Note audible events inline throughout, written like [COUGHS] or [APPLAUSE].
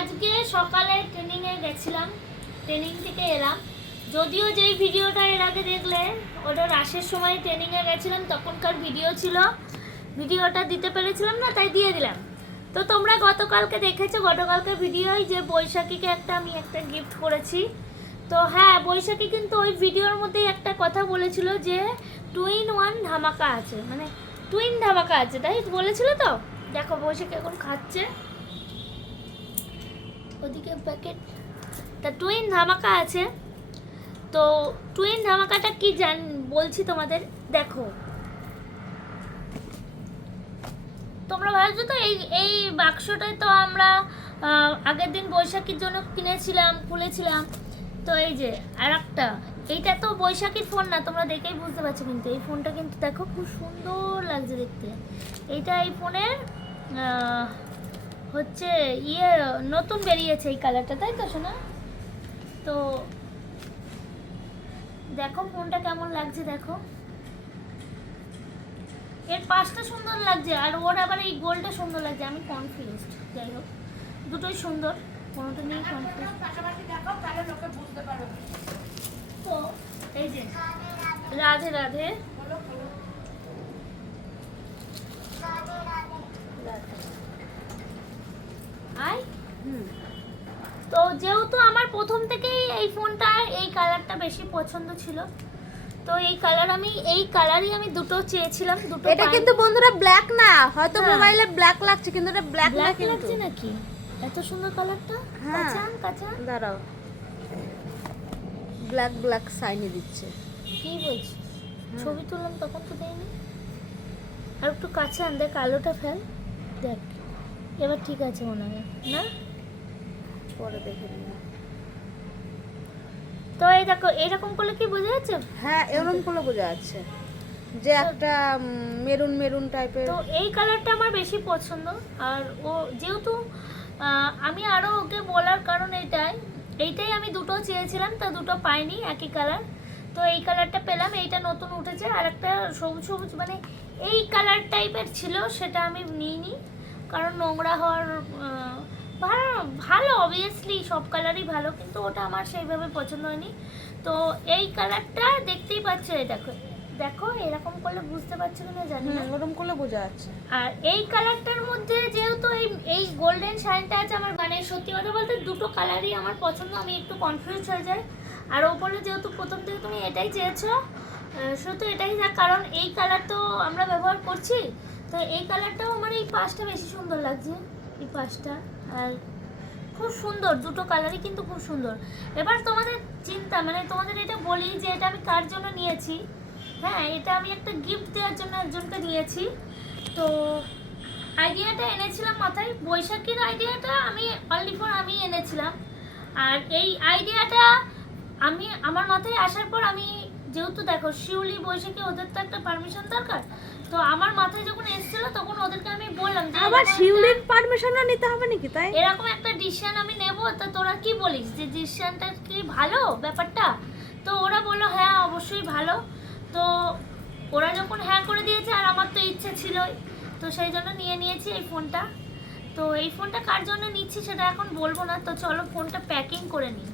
আজকে সকালে ট্রেনিংয়ে গেছিলাম ট্রেনিং থেকে এলাম। যদিও যেই ভিডিওটা এর আগে দেখলে, ওটা রাশের সময় ট্রেনিংয়ে গেছিলাম, তখনকার ভিডিও ছিল। ভিডিওটা দিতে পেরেছিলাম না, তাই দিয়ে দিলাম। তো তোমরা গতকালকে দেখেছ, গতকালকে ভিডিওয় যে বৈশাখীকে একটা আমি একটা গিফট করেছি। তো হ্যাঁ বৈশাখী কিন্তু ওই ভিডিওর মধ্যেই একটা কথা বলেছিল যে টুইন ওয়ান ধামাকা আছে। মানে টুইন ধামাকা আছে, তাই বলেছিল তো? দেখো বৈশাখী এখন খাচ্ছে। ওদিকে প্যাকেট তা টুইন ধামাকা আছে। তো টুইন ধামাকাটা কি জান, বলছি তোমাদের, দেখো। তোমরা ভাবছ তো এই এই বাক্সটাই তো আমরা আগের দিন বৈশাখীর জন্য কিনেছিলাম, খুলেছিলাম। তো এই যে, আর একটা, এইটা তো বৈশাখীর ফোন না, তোমরা দেখেই বুঝতে পারছ কিন্তু, এই ফোনটা কিন্তু দেখো খুব সুন্দর লাগছে দেখতে। এইটা এই ফোনের হচ্ছে ইয়ে নতুন বেরিয়েছে এই কালারটা তাই তো শোনা তো দেখো ফোনটা কেমন লাগছে দেখো। এর পাশটা সুন্দর লাগছে আর ওর আবার এই গোলটা সুন্দর লাগছে আমি কনফিউজ যাই হোক। দুটোই সুন্দর কোনোটা নিয়ে কনফিউজ পারবে। তো এই যে রাধে রাধে। বলো আয় তো যেহেতু আমার প্রথম থেকেই এই ফোনটা এই কালারটা বেশি পছন্দ ছিল তো এই কালার আমি এই কালারই আমি দুটো চেয়েছিলাম দুটো এটা কিন্তু বন্ধুরা ব্ল্যাক না হয়তো হ্যাঁ। মোবাইলে ব্ল্যাক লাগছে কিন্তু এটা ব্ল্যাক না ব্ল্যাক কিন্তু। লাগছে নাকি? এত সুন্দর কালারটা হ্যাঁ। কাঁচা কাঁচা? দাঁড়াও। ব্ল্যাক ব্ল্যাক সাইনে দিচ্ছে। কি বলছিস? ছবি তুললাম তখন তো দেয়নি। আর একটু কাছে আন দেখ আলোটা ফেল। দেখ। এবার ঠিক আছে মনে হয় না? পরে দেখে নিও তো এই দেখো এরকম করলে কি বোঝা যাচ্ছে? হ্যাঁ এরকম করে বোঝা যাচ্ছে। যে একটা মেরুন মেরুন টাইপের তো এই কালারটা আমার বেশি পছন্দ। আর ও যেহেতু আমি আরও ওকে বলার কারণ এটাই এইটাই আমি দুটো চেয়েছিলাম তা দুটো পাইনি একই কালার তো এই কালারটা পেলাম এইটা নতুন উঠেছে। আর একটা সবুজ সবুজ মানে এই কালার টাইপের ছিল সেটা আমি নিইনি। কারণ নোংরা হওয়ার ভালো ভালো অবভিয়াসলি সব কালারই ভালো কিন্তু ওটা আমার সেইভাবে পছন্দ হয়নি। তো এই কালারটা দেখতেই পাচ্ছ এই দেখো দেখো এরকম করলে বুঝতে পারছ কিনা জানি না। হুম, ওরকম করলে বোঝা যাচ্ছে। আর এই কালারটার মধ্যে যেহেতু এই এই গোল্ডেন শাইনটা আছে আমার মানে সত্যি কথা বলতে দুটো কালারই আমার পছন্দ আমি একটু কনফিউজ হয়ে যাই। আর ওপরে যেহেতু প্রথম থেকে তুমি এটাই চেয়েছো শুধু এটাই কারণ এই কালার তো আমরা ব্যবহার করছি তো এই কালারটাও আমার এই পাশটা বেশি সুন্দর লাগছে, এই পাশটা। আর খুব সুন্দর, দুটো কালারই কিন্তু খুব সুন্দর। এবার তোমাদের চিন্তা মানে তোমাদের এটা বলি যে এটা আমি কার জন্য নিয়েছি? হ্যাঁ এটা আমি একটা গিফট দেওয়ার জন্য একজনকে নিয়েছি তো আইডিয়াটা এনেছিলাম মাথায়। বৈশাখীর আইডিয়াটা আমি অনলি ফর আমি এনেছিলাম। আর এই আইডিয়াটা আমি, আমার মাথায় আসার পর আমি, যেহেতু দেখো, শিউলি, বৈশাখী, ওদের তো একটা পারমিশন দরকার। তো আমার মাথায় যখন এসেছিল তখন ওদেরকে আমি বললাম যে আবার শিউলির পারমিশনও নিতে হবে নাকি তাই? এরকম একটা ডিসিশন আমি নেব তো তোরা কি বলিস? যে ডিসিশনটা কি ভালো ব্যাপারটা? তো ওরা বলল হ্যাঁ অবশ্যই ভালো। তো ওরা যখন হ্যাঁ করে দিয়েছে আর আমার তো ইচ্ছে ছিলই তো সেই জন্য নিয়ে নিয়েছি এই ফোনটা। তো এই ফোনটা কার জন্য নিচ্ছি সেটা এখন বলব না তো চলো ফোনটা প্যাকিং করে নিই।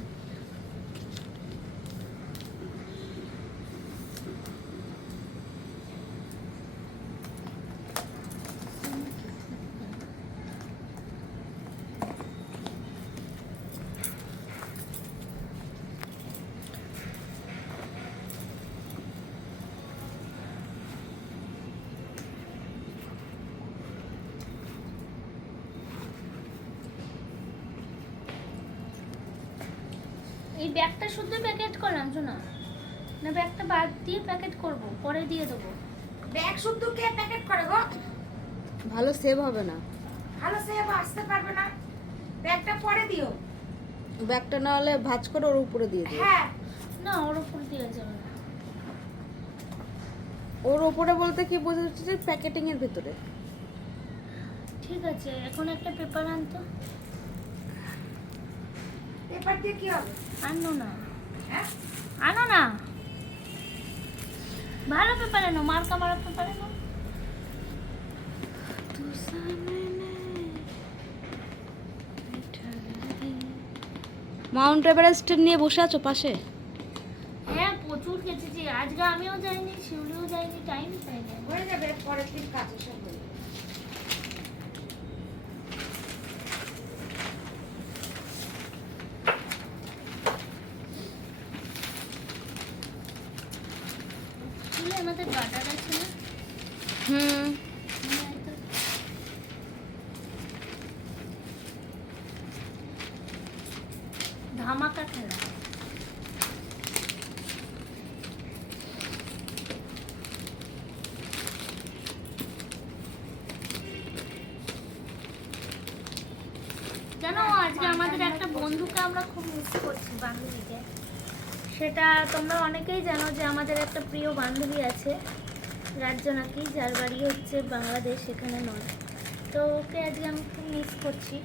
এই ব্যাগটা শুদ্ধ প্যাকেট করলাম শোনা। না ব্যাগটা বাদ দিয়ে প্যাকেট করব পরে দিয়ে দেবো। ব্যাগ শুদ্ধ কে প্যাকেট করে গো? ভালো সেভ হবে না। ভালো সে আসতে পারবে না। ব্যাগটা পরে দিও। ব্যাগটা না হলে ভাঁজ করে ওর উপরে দিয়ে দিও। হ্যাঁ। না ওর উপর দেওয়া যাবে না। ওর উপরে বলতে কি বোঝা যাচ্ছে যে প্যাকেটিং এর ভিতরে। ঠিক আছে এখন একটা পেপার আনতো। একবার দিয়ে কি হবে? আনো না। হ্যাঁ? আনো না। ভালো মার্কা মারা মাউন্ট এভারেস্ট নিয়ে বসে আছো পাশে? হ্যাঁ প্রচুর খেটেছি আজকে আমিও যাইনি শিউলিও যাইনি টাইম পাইনি। হয়ে যাবে পরের দিন কাজের সাথে আমরা খুব মিস করছি বান্ধবীকে। সেটা তোমরা অনেকেই জানো যে আমাদের একটা প্রিয় বান্ধবী আছে রাজ্য নাকি যার বাড়ি হচ্ছে বাংলাদেশ এখানে নয়। তো ওকে আজকে আমি খুব মিস করছি।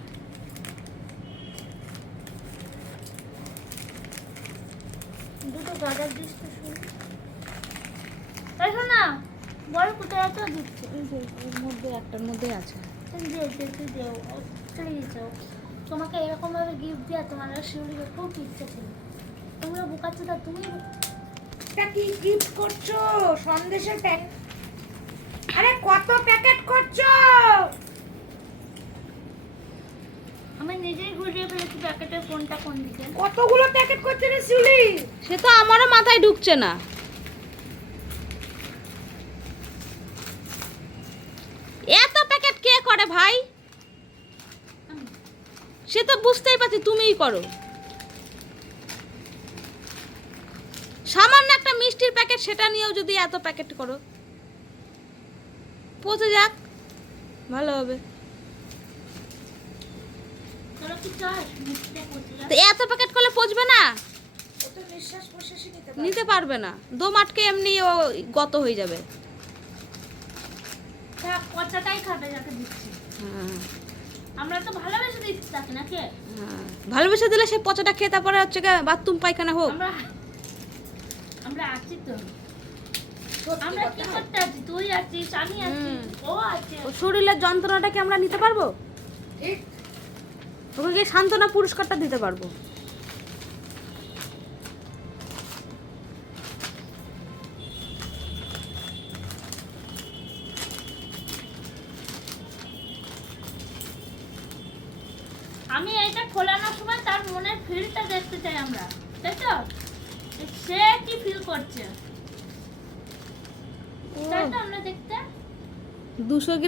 দুটো গাদার দিস তো শুনি। দেখো না বড় কোথায় এত দিচ্ছে। মধ্যে একটার মধ্যে আছে। তুমি যে তুই দেও চলে গেছো তোমাকে এরকমভাবে গিফট দেওয়া তোমার আর শিউলিকে খুব ইচ্ছে ছিল। তোমরা বোকাচ্ছ তা তুমি এটা কি গিফট করছ? সন্দেশের প্যাক আরে কত প্যাকেট করছ? আমি নিজেই ঘুরিয়ে ফেলেছি প্যাকেটের কোনটা কোন দিকে। কতগুলো প্যাকেট করছ রে শিউলি? সে তো আমারও মাথায় ঢুকছে না এত প্যাকেট কে করে ভাই আমি। সে তো বুঝতেই পারছি তুমিই করো। সামান্য একটা মিষ্টির প্যাকেট সেটা নিয়েও যদি এত প্যাকেট করো। পচে যাক ভালো হবে। এত প্যাকেট করলে পচবে না? নিতে পারবে। না। দম আটকে এমনি ও গত হয়ে যাবে। পচাটাই খাবে যাকে দিচ্ছি। হ্যাঁ। আমরা তো ভালোবেসে দিতে থাকি নাকি? হ্যাঁ। ভালোবেসে দিলে সে পচাটা খেয়ে তারপরে হচ্ছে বাথরুম পায়খানা হোক। আমরা আমরা আছি তো। আমরা কি করতে আছি? তুই আছিস আমি আছি ও আছে। ও শরীরের যন্ত্রণাটা কি আমরা নিতে পারব? ঠিক। ওকে গিয়ে সান্ত্বনা পুরস্কারটা দিতে পারব?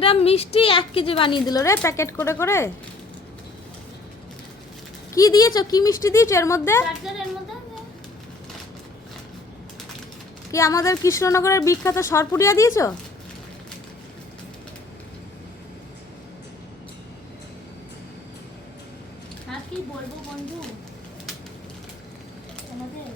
গ্রাম মিষ্টি এক কেজি বানিয়ে দিল রে, প্যাকেট করে করে। কি দিয়েছ? কি মিষ্টি দিয়েছ এর মধ্যে? কি আমাদের কৃষ্ণনগরের বিখ্যাত সরপুরিয়া দিয়েছ আর কি বলব বন্ধু তোমাদের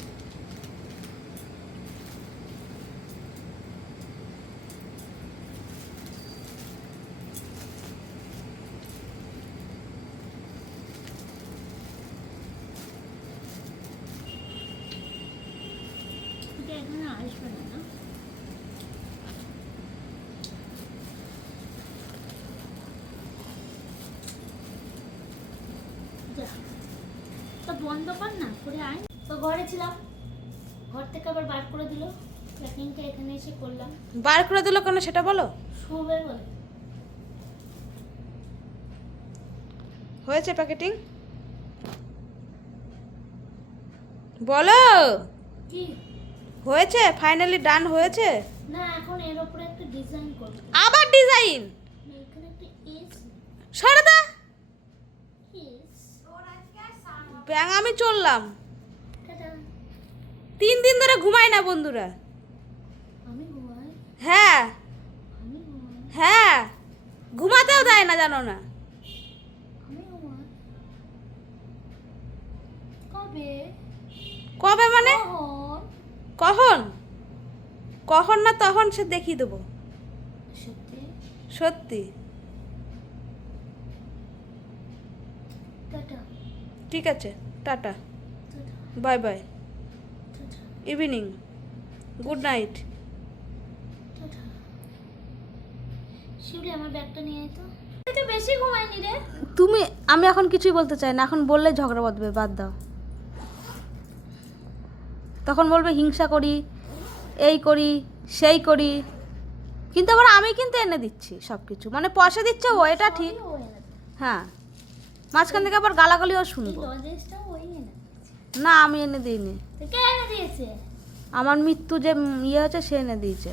এটা এখানে আসবে না না যা তো। বন্ধ কর না করে আয়। তো ঘরে ছিলাম। ঘর থেকে আবার বার করে দিল। প্যাকিংটা এখানে এসে করলাম। বার করে দিল কেন সেটা বলো? শোবে বলে। হয়েছে প্যাকেটিং? বলো। কি? হয়েছে? ফাইনালি ডান হয়েছে? না এখন এর উপরে একটা ডিজাইন করব। আবার ডিজাইন? এখানে একটা এস সরদা এস ব্যাং আমি চললাম। তিন দিন ধরে ঘুমাই না বন্ধুরা। হ্যাঁ। হ্যাঁ। ঘুমাতেও দেয় না জানো না। কবে? মানে? কখন? কখন? কখন না তখন সে দেখিয়ে দেবো। সত্যি সত্যি টাটা ঠিক আছে tata. Bye bye. Evening. Good night. Shiuli আমার ব্যাগটা নিয়ে তো। বেশি ঘুমাইনি রে। তুমি আমি এখন কিছুই বলতে চাই না এখন বললে ঝগড়া বাঁধবে বাদ দাও। তখন বলবে হিংসা করি এই করি সেই করি। কিন্তু আবার আমি কিন্তু এনে দিচ্ছি সব কিছু মানে পয়সা দিচ্ছে ও এটা ঠিক। হ্যাঁ। মাঝখান থেকে আবার গালাগালিও শুনব। না আমি এনে দিইনি। আমার মৃত্যু যে ইয়ে হচ্ছে সে এনে দিয়েছে।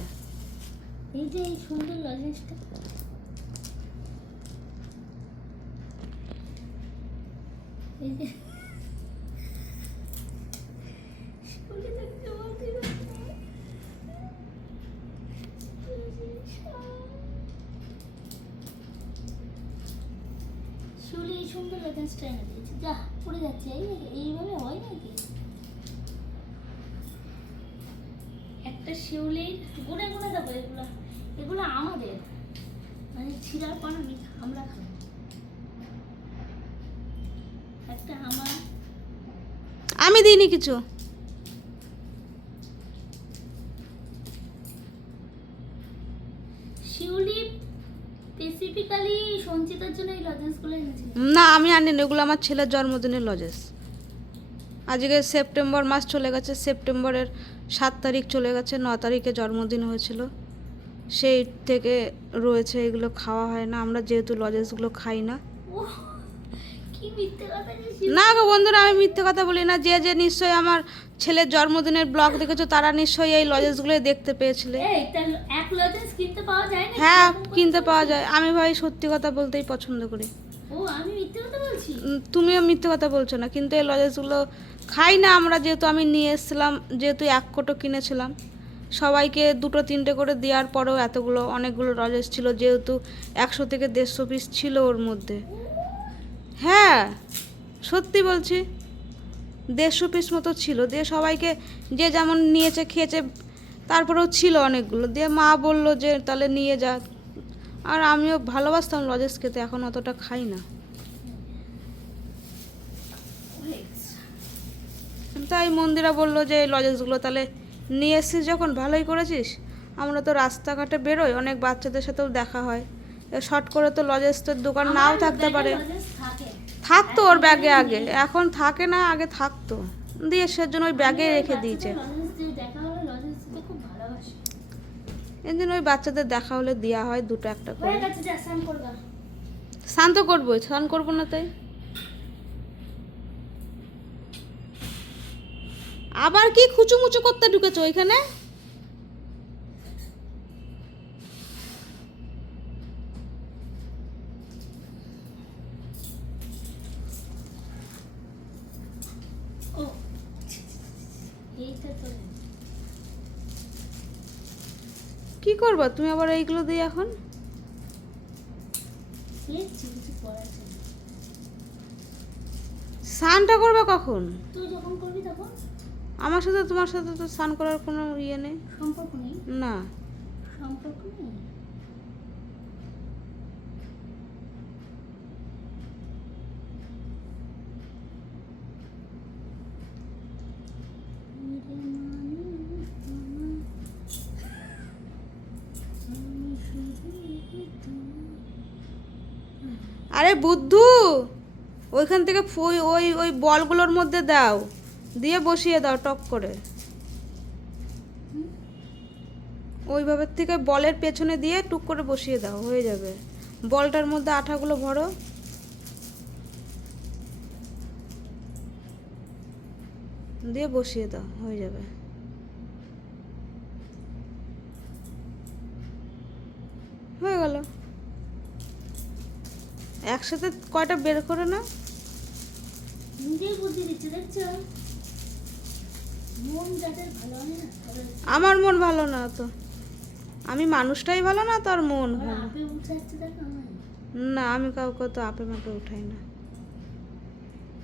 এই যে এই সুন্দর লজেন্সটা এই যে যাচ্ছে এইভাবে হয় নাকি একটা শিউলির গুনে গুনে দেবো এগুলো। এগুলো আমাদের। মানে ছিঁড়ার পর আমি আমরা খাব। একটা আমার আমি দিইনি কিছু। শিউলি স্পেসিফিক্যালি সঞ্চিতার জন্য এই লজেন্সগুলো এনেছিল না আমি আনিনি এগুলো আমার ছেলের জন্মদিনের লজেস আজকে সেপ্টেম্বর মাস চলে গেছে সেপ্টেম্বরের সাত তারিখ চলে গেছে ন তারিখে জন্মদিন হয়েছিল। সেই থেকে রয়েছে এগুলো খাওয়া হয় না আমরা যেহেতু লজেসগুলো খাই না। না গো বন্ধুরা আমি মিথ্যে কথা বলি না যে যে নিশ্চয়ই আমার ছেলের জন্মদিনের ব্লগ দেখেছ তারা নিশ্চয়ই এই লজেসগুলোই দেখতে পেয়েছিলে। এই তার এক লজেন্স কিনতে পাওয়া যায় না হ্যাঁ কিনতে পাওয়া যায়। আমি ভাই সত্যি কথা বলতেই পছন্দ করি। ও আমি মিথ্যে কথা বলছি? তুমিও মিথ্যে কথা বলছো না কিন্তু এই লজেসগুলো খাই না আমরা যেহেতু আমি নিয়ে এসেছিলাম যেহেতু এক কোটো কিনেছিলাম সবাইকে দুটো তিনটে করে দেওয়ার পরেও এতগুলো অনেকগুলো লজেস ছিল যেহেতু একশো থেকে দেড়শো পিস ছিল ওর মধ্যে। হ্যাঁ সত্যি বলছি দেড়শো পিস মতো ছিল দিয়ে সবাইকে যে যেমন নিয়েছে খেয়েছে তারপরেও ছিল অনেকগুলো। দিয়ে মা বলল যে তাহলে নিয়ে যা। আর আমিও ভালোবাসতাম লজেস খেতে এখন অতটা খাই না। তাই মন্দিরা বলল যে এই লজেসগুলো তাহলে নিয়ে এসছিস যখন ভালোই করেছিস। আমরা তো রাস্তাঘাটে বেরোই অনেক বাচ্চাদের সাথেও দেখা হয়। শর্ট করে তো লজেসের দোকান নাও থাকতে পারে। থাকতো ওর ব্যাগে আগে। এখন থাকে না আগে থাকতো। দিয়ে সেজন্য ওই ব্যাগে রেখে দিয়েছে বাচ্চাদের লজেন্স দিয়ে দেখা হলে লজেন্স দিতে খুব ভালোবাসি এই জন্য ওই বাচ্চাদের দেখা হলে দেওয়া হয় দুটো একটা করে। শান্ত স্নান তো করব স্নান করব না তাই। আবার কি খুচুমুচু করতে ঢুকেছো ওইখানে? করবা? তুমি আবার এইগুলো দিয়ে এখন? স্নানটা করবে কখন? আমার সাথে তোমার সাথে তো স্নান করার কোনো ইয়ে নেই। সম্পর্ক নেই? না। সম্পর্ক নেই? আরে বুদ্ধু, ওইখান থেকে ফুই, ওই ওই বলগুলোর মধ্যে দাও। দিয়ে বসিয়ে দাও টক করে। ওইভাবে থেকে বলের পেছনে দিয়ে টুক করে বসিয়ে দাও, হয়ে যাবে। বলটার মধ্যে আঠাগুলো ভরো। দিয়ে বসিয়ে দাও, হয়ে যাবে হয়ে গেল একসাথে কয়টা বের করে না আমার মন ভালো না তো। আমি মানুষটাই ভালো না তোর মন ভালো? না আমি কাউকে তো আপে মাপে উঠাই না।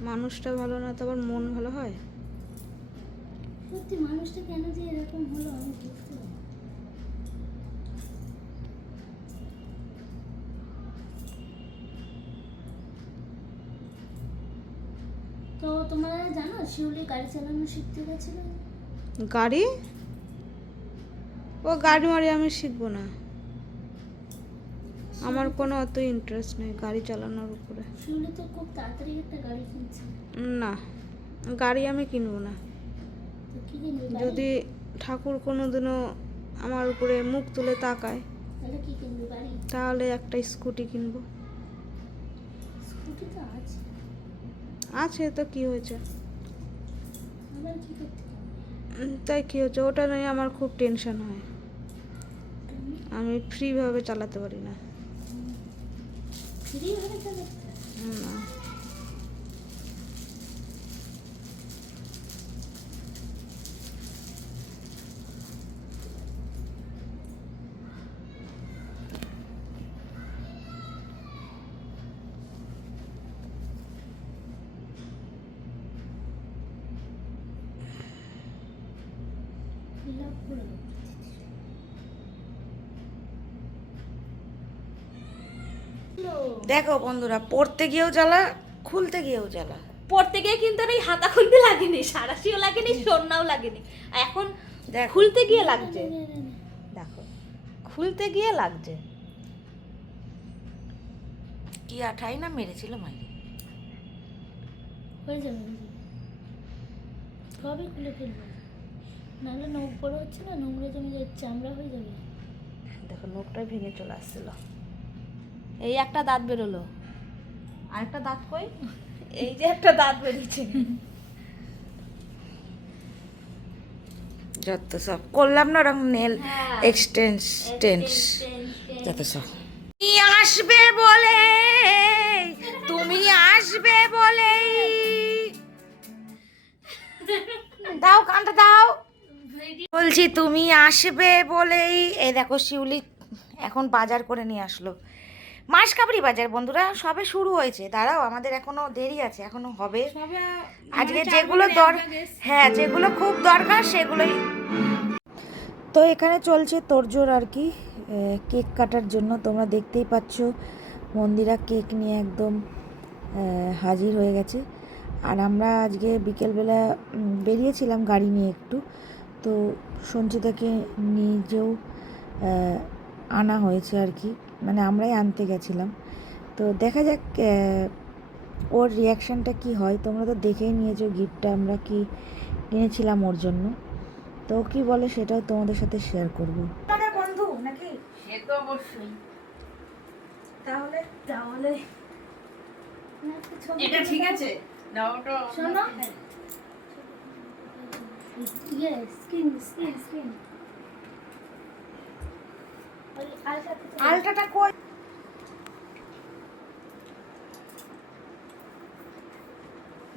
মানুষটা ভালো না তো আবার মন ভালো হয়? সত্যি মানুষটা কেন যে এরকম হলো আমি তো তোমরা জানো শিউলি গাড়ি চালানো শিখতে গেছিল? গাড়ি? ও গাড়ি মারি আমি শিখব না। আমার কোনো অত ইন্টারেস্ট নেই গাড়ি চালানোর উপরে। শিউলি তো খুব তাড়াতাড়ি একটা গাড়ি কিনছে। না গাড়ি আমি কিনবো না? যদি ঠাকুর কোনোদিনও আমার উপরে মুখ তুলে তাকায় তাহলে একটা স্কুটি কিনবো। স্কুটি তো আছে। আছে তো কি হয়েছে? তাই কি হচ্ছে ওটা নিয়ে আমার খুব টেনশন হয়। আমি ফ্রিভাবে চালাতে পারি না। ফ্রি ভাবে চালাতে? না fill up করে দেবো। দেখো বন্ধুরা পড়তে গিয়েও জ্বালা খুলতে গিয়েও জ্বালা। পড়তে গিয়ে কিন্তু আর এই হাতা খুলতে লাগেনি সারাশিও লাগেনি সন্নাও লাগেনি। এখন দেখ। খুলতে গিয়ে লাগছে। দেখো। খুলতে গিয়ে লাগছে। কি আঠাই না মেরেছিল মাইরে? হয়ে যাবে সবই খুলে ফেলব। নাহলে নখ বড় হচ্ছে না নোংরা জমে যাচ্ছে চামড়া হয়ে যাবে। দেখো নখটাই ভেঙে চলে আসছিল। এই একটা দাঁত বেরোলো। আরেকটা দাঁত কই? [LAUGHS] এই যে একটা দাঁত বেরিয়েছে। যত সব করলাম না ওরকম নেল। এক্সটেন্স টেন্স যত সব। আসবে বলে তুমি আসবে বলে। দাও কানটা দাও। বলছি তুমি আসবে বলেই। এই দেখো শিউলি এখন বাজার করে নিয়ে আসলো। মাস কাবরি বাজার বন্ধুরা সবে শুরু হয়েছে। দাঁড়াও আমাদের এখনও দেরি আছে এখনও হবে। আজকে যেগুলো দর হ্যাঁ যেগুলো খুব দরকার সেগুলোই। তো এখানে চলছে তোড়জোড় আর কি কেক কাটার জন্য। তোমরা দেখতেই পাচ্ছ মন্দিরা কেক নিয়ে একদম হাজির হয়ে গেছে। আর আমরা আজকে বিকেলবেলা বেরিয়েছিলাম গাড়ি নিয়ে একটু। তো সঞ্চিতাকে নিজেও আনা হয়েছে আর কি। মানে আমরাই আনতে গেছিলাম। তো দেখা যাক ওর রিয়াকশানটা কি হয়? তোমরা তো দেখেই নিয়েছো গিফটটা আমরা কি কিনেছিলাম ওর জন্য? তো কি বলে সেটাও তোমাদের সাথে শেয়ার করব। তোমাদের বন্ধু নাকি? সে তো অবশ্যই। তাহলে তাহলে এটা ঠিক আছে। দাও তো শোনো। ইয়ে স্কিন স্কিন স্কিন আলটাটা কই?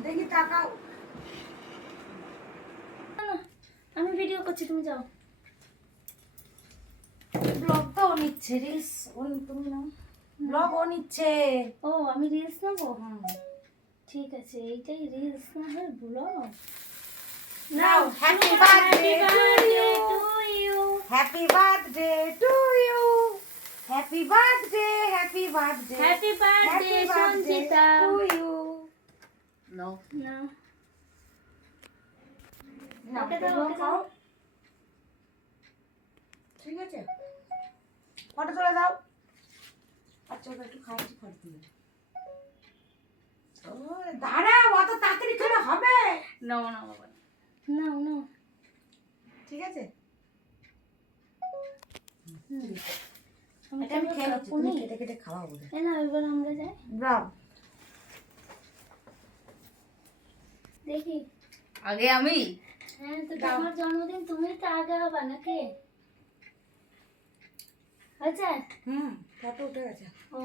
দেখি তাকাও। আমি ভিডিও করছি তুমি যাও। ব্লগ তো ও নিচ্ছে রিলস ও তুমি নাও। ব্লগ ও নিচ্ছে। ও আমি রিলস নেব? ঠিক আছে এইটাই রিলস না হয় blog now happy birthday to you happy birthday to happy birthday happy birthday happy birthday Sanchita to you না না ওকে দাও। ঠিক আছে। ফটো তুলে দাও। আচ্ছা ওটা একটু খাচ্ছি ফটো তুলে ও দাঁড়াও অত তাড়াতাড়ি খেলে হবে? নাও নাও বাবা নাও নাও ঠিক আছে? আমি এটা আমি খেয়ে নিচ্ছি তুমি কেটে কেটে খাওয়া বলে না এবার আমরা যাই। দেখি। আগে আমি? হ্যাঁ তো। তোমার জন্মদিন তুমি তো আগে হবে নাকি? আচ্ছা হুম ফটো উঠে গেছে। ও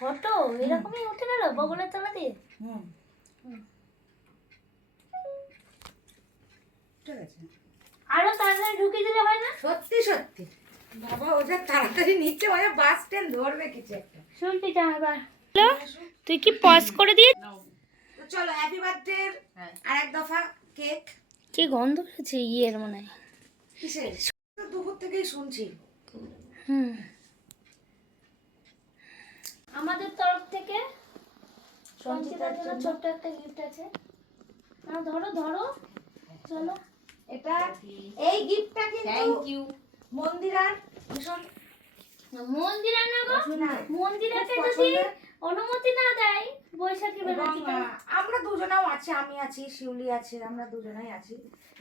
ফটো? এরকমই উঠে গেল বগলের তলা দিয়ে? হুম। হুম। উঠে গেছে। আরও তাড়াতাড়ি ঢুকিয়ে দিলে হয় না? সত্যি সত্যি। বাবা ও যা তাড়াতাড়ি নিচ্ছে মানে বাস স্ট্যান্ড ধরবে কিছু একটা। শুনবি জামাইবার তুই কি পজ করে দিয়ে তো চলো হ্যাপি বার্থডে আর এক দফা কেক কি গন্ধ হচ্ছে ইয়ের মনে হয়। কিসের? দুপুর থেকেই শুনছি। হুম। আমাদের তরফ থেকে সঞ্চিতার জন্য ছোট্ট একটা গিফট আছে। না ধরো ধরো। চলো। এটা এই গিফটটা কিন্তু থ্যাংক ইউ মন্দিরার ভীষণ মন্দিরা না গো। মন্দিরাকে যদি অনুমতি না দেয় বৈশাখী এবং আমরা দুজনেও আছি আমি আছি শিউলি আছে আমরা দুজনেই আছি।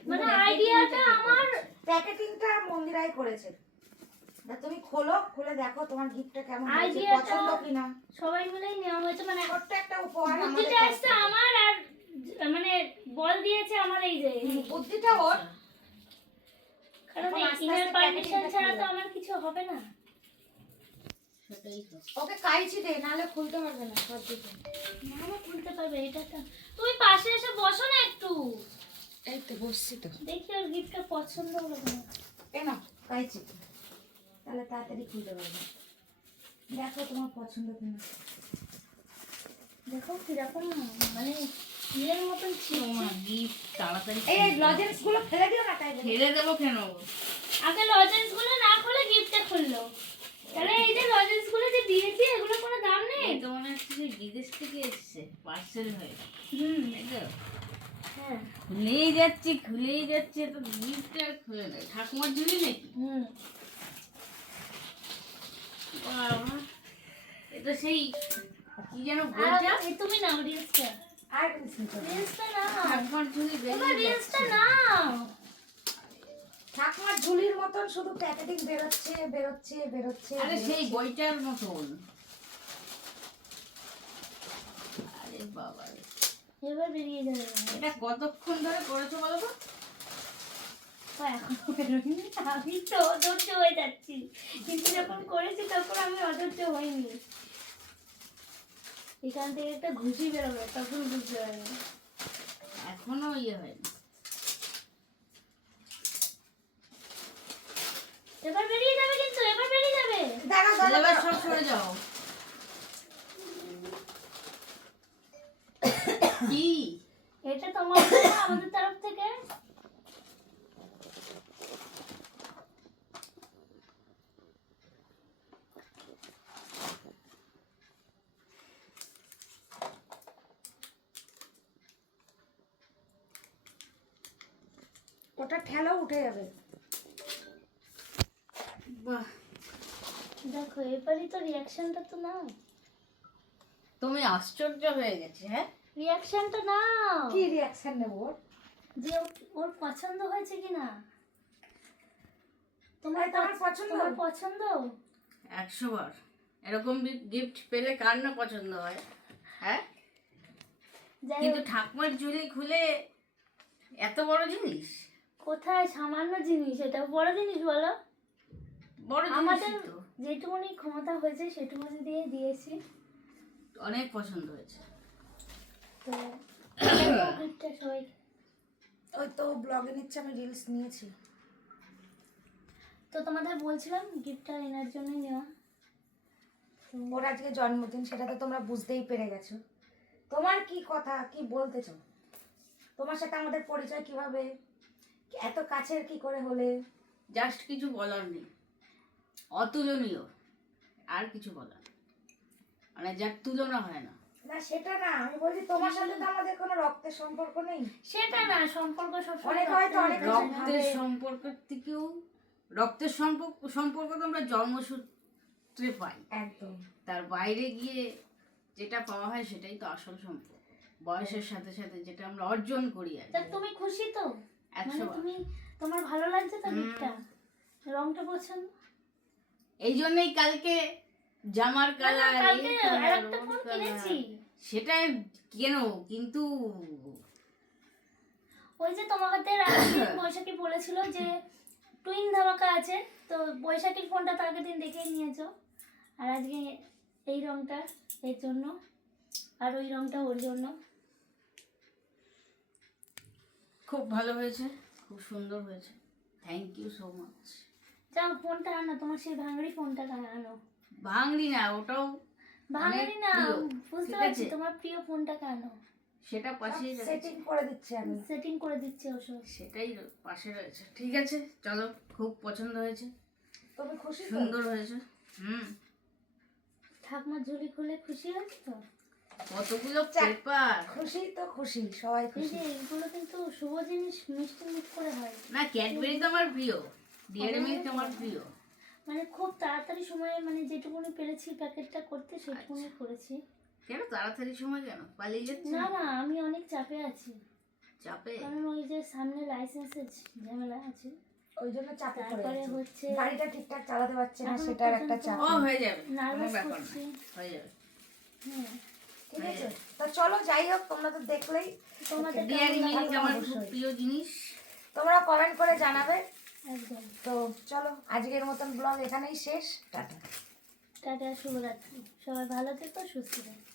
মানে আইডিয়াটা আমার প্যাকেটিংটা মন্দিরাই করেছে। তুমি খোলো খুলে দেখো তোমার গিফটটা কেমন পছন্দ কিনা। সবাই মিলেই নেওয়া হয়েছে মানে ছোট্ট একটা উপহার বুদ্ধিটা আসছে আমার আর মানে বল দিয়েছে আমার এই যে। বুদ্ধিটা ওর। কারণ ইনার পারমিশন ছাড়া তো আমার কিছু হবে না। ওকে কাইছি দে নাহলে খুলতে পারবে না সব দিকে। মামা খুলতে পারবে এটা একটা তুমি পাশে এসে বসো না একটু। এই তো বসছি তো। দেখি ওর গিফটটা পছন্দ হলো কিনা। এ না কাইছি তাহলে তাড়াতাড়ি খুলতে পারবে। দেখো তোমার পছন্দ কিনা। দেখো কীরকম মানে ইয়ের মতন ছিল গিফট তাড়াতাড়ি এই লজেন্সগুলো ফেলে দিও না তাই ফেলে দেবো কেন? আগে লজেন্সগুলো না খুলে গিফটটা খুললো। তাহলে এই যে লজেন্সগুলো যে দিয়েছি এগুলো কোনো দাম নেই? তো মনে হচ্ছে যে বিদেশ থেকে এসছে পার্সেল হয়ে। হুম। হ্যাঁ। খুলেই যাচ্ছে খুলেই যাচ্ছে তো গিফট আর খুলে নেই ঠাকুমার ঝুলি নাকি? হুম। বাবা এটা সেই কি যেন এই তুমি নাও রিলসটা আর। রিলসটা নাও। ঠাকুমার ঝুলি তোমার রিলসটা নাও। ঠাকুমার ঝুলির মতন শুধু প্যাকেটিং বেরোচ্ছে বেরোচ্ছে বেরোচ্ছে আরে সেই বইটার মতন। আরে বাবা রে। এবার বেরিয়ে যাবে। এটা কতক্ষণ ধরে করেছ বলো তো? আমি তো অধৈর্য হয়ে যাচ্ছি। কিন্তু যখন করেছি তখন আমি অধৈর্য হইনি। এখান থেকে একটা ঘুষি বেরোবে তখন বুঝতে পারবে। এখনও ইয়ে হয়নি। এবার বেরিয়ে যাবে কিন্তু এবার বেরিয়ে যাবে। দাঁড়াও এবার সব সরে যাও। [COUGHS] কি? এটা তোমার আমাদের তরফ থেকে ওটা ঠেলো উঠে যাবে। বাহ। দেখো এবারই তো রিয়াকশনটা তো নাও। তুমি আশ্চর্য হয়ে গেছে হ্যাঁ? রিয়াকশনটা নাও। কি রিয়াকশন নেব ওর? যে ওর পছন্দ হয়েছে কিনা তোমার এই তোমার পছন্দ? তোমার পছন্দ? একশো বার। এরকম গিফট পেলে কার না পছন্দ হয় হ্যাঁ? যাই কিন্তু ঠাকুমার ঝুলি খুলে এত বড় জিনিস? কোথায় সামান্য জিনিস এটা বড় জিনিস বলো। বড় আমাদের জিনিস তো। যেটুকুনি ক্ষমতা হয়েছে সেটুকুনি দিয়ে দিয়েছি। অনেক পছন্দ হয়েছে। তো [COUGHS] গিফটটা সবাই। ওই তো ব্লগে নিচ্ছে আমি রিলস নিয়েছি। তো তোমাদের বলছিলাম গিফটটা এনার জন্যই নেওয়া। ওর আজকে জন্মদিন সেটা তো তোমরা বুঝতেই পেরে গেছো। তোমার কি কথা কি বলতেছো তোমার সাথে আমাদের পরিচয় কীভাবে? এত কাছের কি করে হলে? জাস্ট কিছু বলার নেই। অতুলনীয়। আর কিছু বলার মানে যার তুলনা হয় না। না সেটা না। আমি বলছি তোমার সাথে তো আমাদের কোনো রক্তের সম্পর্ক নেই। সেটা না সম্পর্ক সবসময় অনেক হয়তো অনেক রক্তের সম্পর্কের থেকেও রক্তের সম্পর্ক সম্পর্ক তো আমরা জন্মসূত্রে পাই। একদম। তার বাইরে গিয়ে যেটা পাওয়া হয় সেটাই তো আসল সম্পর্ক। বয়সের সাথে সাথে যেটা আমরা অর্জন করি আর তুমি খুশি তো? মানে তুমি তোমার ভালো লাগছে তো। গিফটটা? রংটা পছন্দ? এই জন্যই কালকে জামার কালার কালকে আরেকটা ফোন কিনেছি। সেটা কেন? কিন্তু ওই যে তোমাদের [COUGHS] বৈশাখী বলেছিল যে টুইন ধামাকা আছে তো বৈশাখীর ফোনটা তো আগের দিন দেখেই নিয়েছো। আর আজকে এই রংটা এর জন্য আর ওই রংটা ওর জন্য। খুব ভালো হয়েছে খুব সুন্দর হয়েছে। থ্যাংক ইউ সো মাচ যাও ফোনটা আনো তোমার সেই ভাঙড়ি ফোনটা আনো। ভাঙলি না ওটাও ভাঙড়ি না বুঝতে পারছি তোমার প্রিয় ফোনটাকে আনো। সেটা পাশে সেটিং করে দিচ্ছি আমি। সেটিং করে দিচ্ছে ওসব। সেটাই পাশে রয়েছে। ঠিক আছে চলো খুব পছন্দ হয়েছে। তুমি খুশি সুন্দর হয়েছে। হুম। ঠাকুমার ঝুলি খুলে খুশি হয়েছে তো? কতগুলো পেপার খুশি তো খুশি সবাই খুশি যে এগুলো কিন্তু শুভ জিনিস মিষ্টি মুখ করে হয়। না ক্যাডবেরি তো আমার প্রিয়। ডিয়ারি মিল্ক আমার প্রিয়। মানে খুব তাড়াতাড়ি সময়ে মানে যেটুকুনি পেরেছি প্যাকেটটা করতে সেটুকুনি করেছি। কেন তাড়াতাড়ি সময় কেন? পালিয়ে যাচ্ছে না না আমি অনেক চাপে আছি। চাপে? কারণ ওই যে সামনে লাইসেন্সের ঝামেলা আছে। ওই জন্য চাপে পড়ে হচ্ছে গাড়িটা ঠিকঠাক চালাতে পারছে না সেটার একটা চাপ। ও হয়ে যাবে। নার্ভাস ব্যাপার হয়ে যাবে। হ্যাঁ। ঠিক আছে? তা চলো যাই হোক তোমরা তো দেখলেই তোমাদের? আমার খুব প্রিয় জিনিস। তোমরা কমেন্ট করে জানাবে। একদম। তো চলো আজকের মতন ব্লগ এখানেই শেষ। টাটা। টাটা শুভরাত্রি। সবাই ভালো থেকো সুস্থ থেকো।